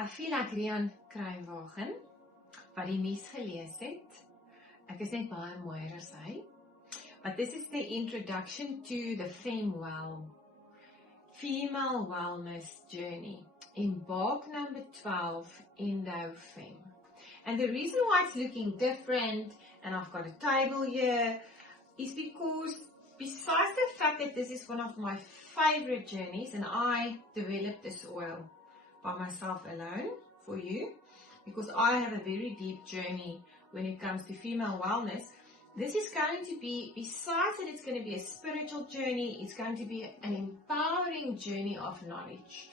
Ek voel ek Rian Kruiwagen, wat die nuus gelees het. Ek is net baie mooier as hy. But this is the introduction to the Female Wellness Journey. Embark number 12, Indo-Fem. And the reason why it's looking different, and I've got a table here, is because besides the fact that this is one of my favorite journeys, and I developed this oil by myself alone for you, because I have a very deep journey when it comes to female wellness. This is going to be, besides that it's going to be a spiritual journey, it's going to be an empowering journey of knowledge.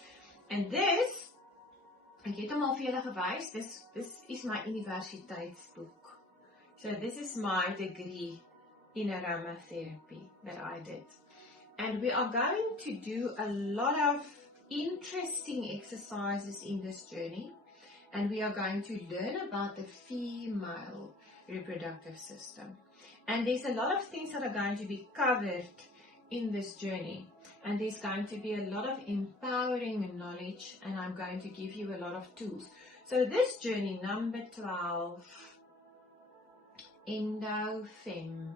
And this, ek het hom al vir julle gewys, this is my universiteitsboek. So this is my degree in aromatherapy that I did. And we are going to do a lot of interesting exercises in this journey. And we are going to learn about the female reproductive system. And there's a lot of things that are going to be covered in this journey. And there's going to be a lot of empowering knowledge, and I'm going to give you a lot of tools. So this journey, number 12, Indo-Fem,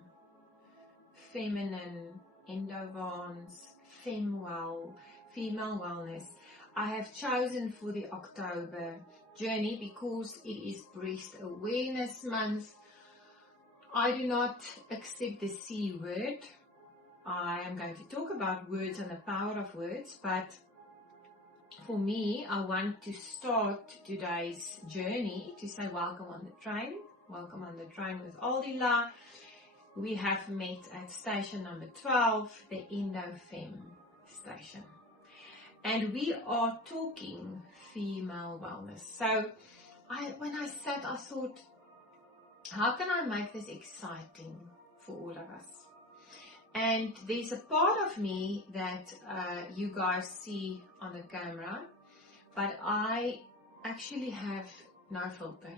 feminine, Indo-Vans, Femwell, female wellness. I have chosen for the October journey because it is Breast Awareness Month. I do not accept the C word. I am going to talk about words and the power of words, but for me, I want to start today's journey to say welcome on the train. Welcome on the train with Aldila. We have met at station number 12, the Indo-Fem station. And we are talking female wellness. So when I sat, I thought, how can I make this exciting for all of us? And there's a part of me that you guys see on the camera, but I actually have no filter,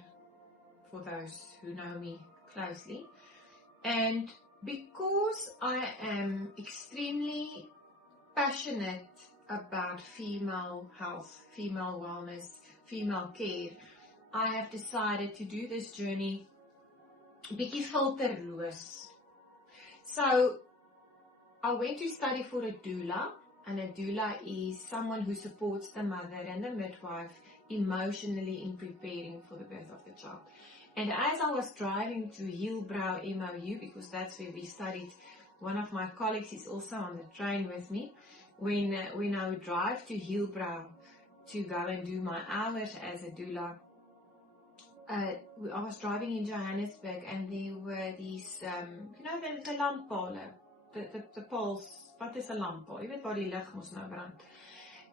for those who know me closely. And because I am extremely passionate about female health, female wellness, female care, I have decided to do this journey bietjie filterloos. So I went to study for a doula, and a doula is someone who supports the mother and the midwife emotionally in preparing for the birth of the child. And as I was driving to Hillbrow MOU, because that's where we studied, one of my colleagues is also on the train with me, when I would drive to Hillbrow to go and do my hours as a doula, I was driving in Johannesburg, and there were these, the lamppale, the poles, wat is 'n lamppal? Jy weet waar die lig mos nou brand.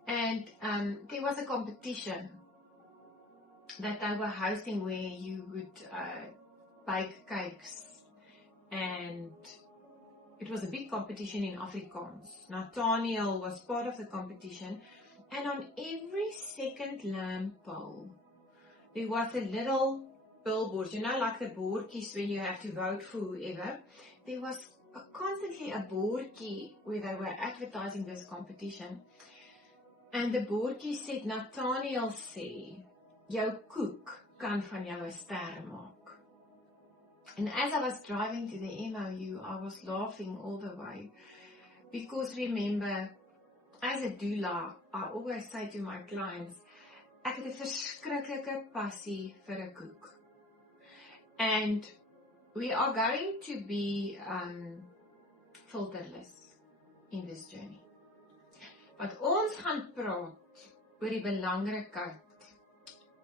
And there was a competition that they were hosting where you would bake cakes, and it was a big competition in Afrikaans. Nathaniel was part of the competition, and on every second lamp pole, there was a little billboard, like the boardkies when you have to vote for whoever. There was constantly a boardkie where they were advertising this competition. And the boardkie said, Nathaniel sê, jou koek kan van jou 'n ster maak. And as I was driving to the MOU, I was laughing all the way. Because remember, as a doula, I always say to my clients, ek het 'n verskriklike passie vir 'n koek. And we are going to be filterless in this journey. But ons gaan praat oor die belangrikheid,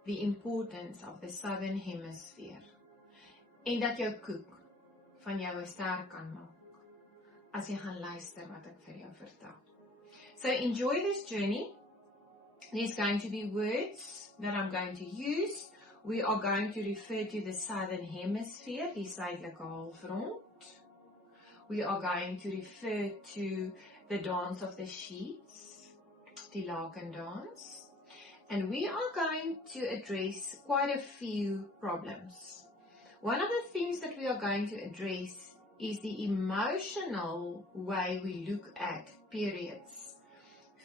the importance of the southern hemisphere, en dat jou koek van jou 'n ster kan maak, as jy gaan luister wat ek vir jou vertel. So enjoy this journey. There's going to be words that I'm going to use. We are going to refer to the southern hemisphere, die suidelike halfrond. We are going to refer to the dance of the sheets, die laken dance. And we are going to address quite a few problems. One of the things that we are going to address is the emotional way we look at periods,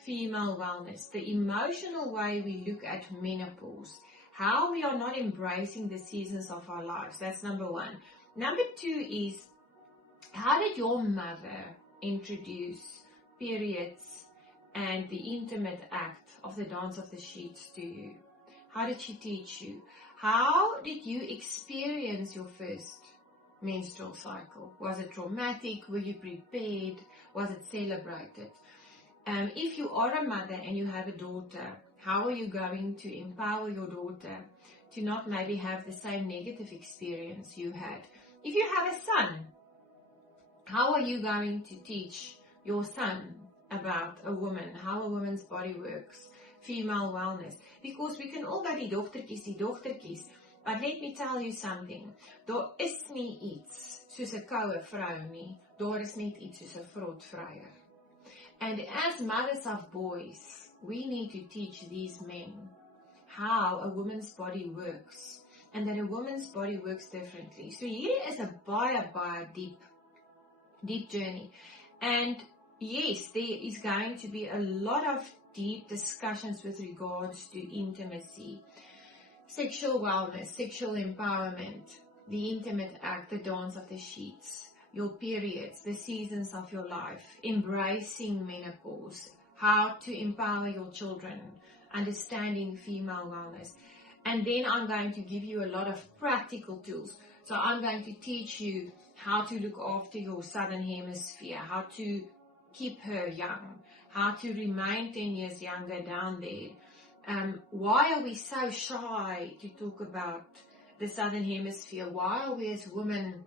female wellness, the emotional way we look at menopause, how we are not embracing the seasons of our lives. That's number one. Number two is, how did your mother introduce periods and the intimate act of the dance of the sheets to you? How did she teach you? How did you experience your first menstrual cycle? Was it traumatic? Were you prepared? Was it celebrated? If you are a mother and you have a daughter, how are you going to empower your daughter to not maybe have the same negative experience you had? If you have a son, how are you going to teach your son about a woman, how a woman's body works, female wellness? Because we can all go die dogtertjies, but let me tell you something. Daar is nie iets soos 'n koue vrou nie. Daar is net iets soos 'n vrot vryer. And as mothers of boys, we need to teach these men how a woman's body works, and that a woman's body works differently. So here is a baie deep journey. And yes, there is going to be a lot of deep discussions with regards to intimacy, sexual wellness, sexual empowerment, the intimate act, the dance of the sheets, your periods, the seasons of your life, embracing menopause, how to empower your children, understanding female wellness. And then I'm going to give you a lot of practical tools. So I'm going to teach you how to look after your southern hemisphere, how to keep her young, how to remain 10 years younger down there. Why are we so shy to talk about the southern hemisphere? Why are we as women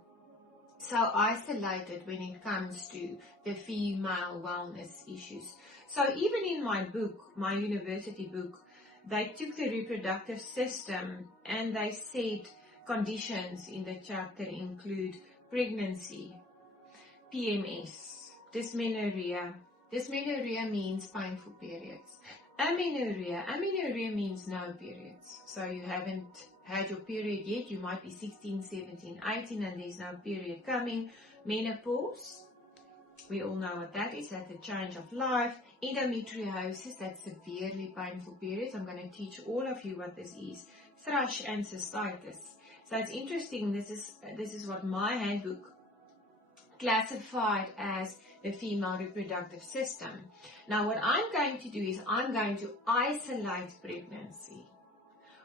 so isolated when it comes to the female wellness issues? So even in my book, my university book, they took the reproductive system and they said conditions in the chapter include pregnancy, PMS, dysmenorrhea. Dysmenorrhea means painful periods. Amenorrhea means no periods. So you haven't had your period yet. You might be 16, 17, 18 and there's no period coming. Menopause, we all know what that is. That's a change of life. Endometriosis, that's severely painful periods. I'm going to teach all of you what this is. Thrush and cystitis. So it's interesting. This is what my handbook classified as the female reproductive system. Now what I'm going to do is I'm going to isolate pregnancy.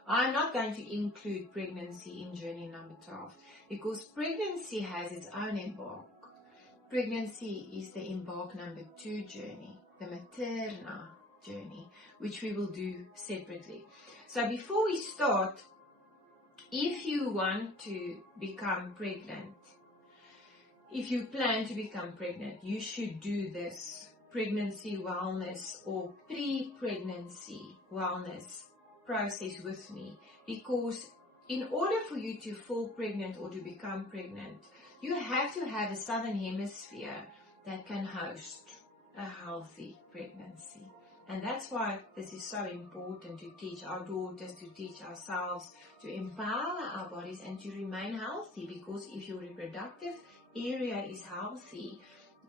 I'm not going to include pregnancy in journey number 12 because pregnancy has its own embark. Pregnancy is the embark number 2 journey, the materna journey, which we will do separately. So before we start, if you want to become pregnant, if you plan to become pregnant, you should do this pregnancy wellness or pre-pregnancy wellness process with me, because in order for you to fall pregnant or to become pregnant, you have to have a southern hemisphere that can host a healthy pregnancy. And that's why this is so important to teach our daughters, to teach ourselves, to empower our bodies and to remain healthy, because if your reproductive area is healthy,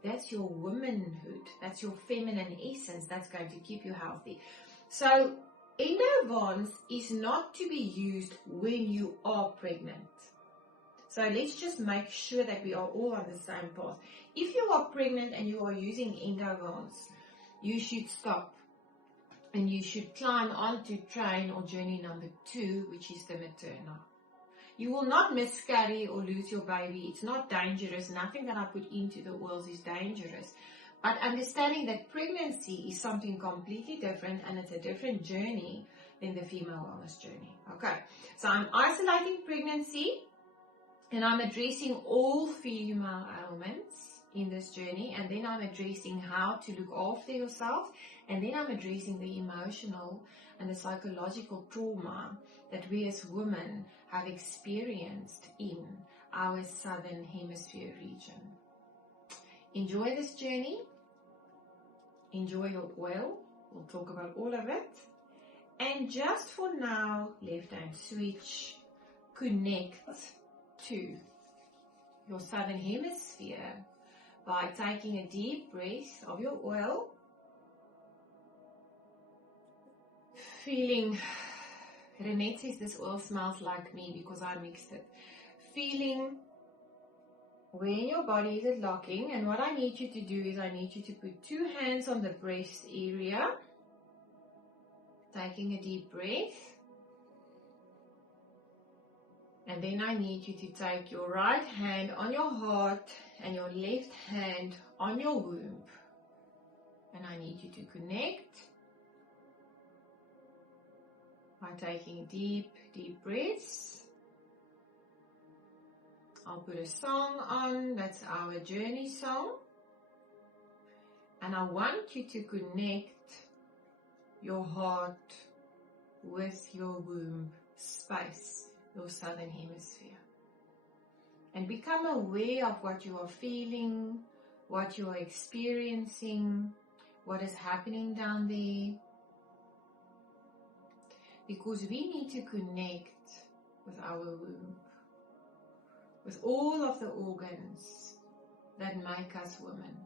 that's your womanhood, that's your feminine essence, that's going to keep you healthy. So Endovance is not to be used when you are pregnant. So let's just make sure that we are all on the same path. If you are pregnant and you are using Endovance, you should stop and you should climb onto train or journey number 2, which is the materna. You will not miscarry or lose your baby. It's not dangerous. Nothing that I put into the oils is dangerous. But understanding that pregnancy is something completely different and it's a different journey than the female wellness journey. Okay, so I'm isolating pregnancy and I'm addressing all female ailments in this journey, and then I'm addressing how to look after yourself, and then I'm addressing the emotional and the psychological trauma that we as women have experienced in our southern hemisphere region. Enjoy this journey. Enjoy your oil. We'll talk about all of it. And just for now, left hand switch, connect to your southern hemisphere by taking a deep breath of your oil feeling, Renette says this oil smells like me because I mixed it. Feeling where in your body is it locking, and what I need you to do is I need you to put 2 hands on the breast area, taking a deep breath, and then I need you to take your right hand on your heart and your left hand on your womb, and I need you to connect by taking deep breaths. I'll put a song on, that's our journey song. And I want you to connect your heart with your womb space, your southern hemisphere. And become aware of what you are feeling, what you are experiencing, what is happening down there. Because we need to connect with our womb, with all of the organs that make us women.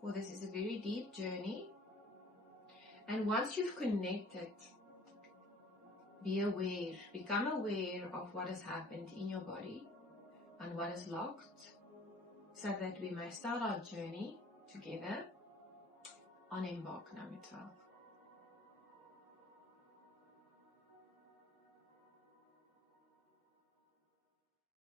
For this is a very deep journey. And once you've connected, be aware, become aware of what has happened in your body and what is locked, so that we may start our journey together on Embark number 12.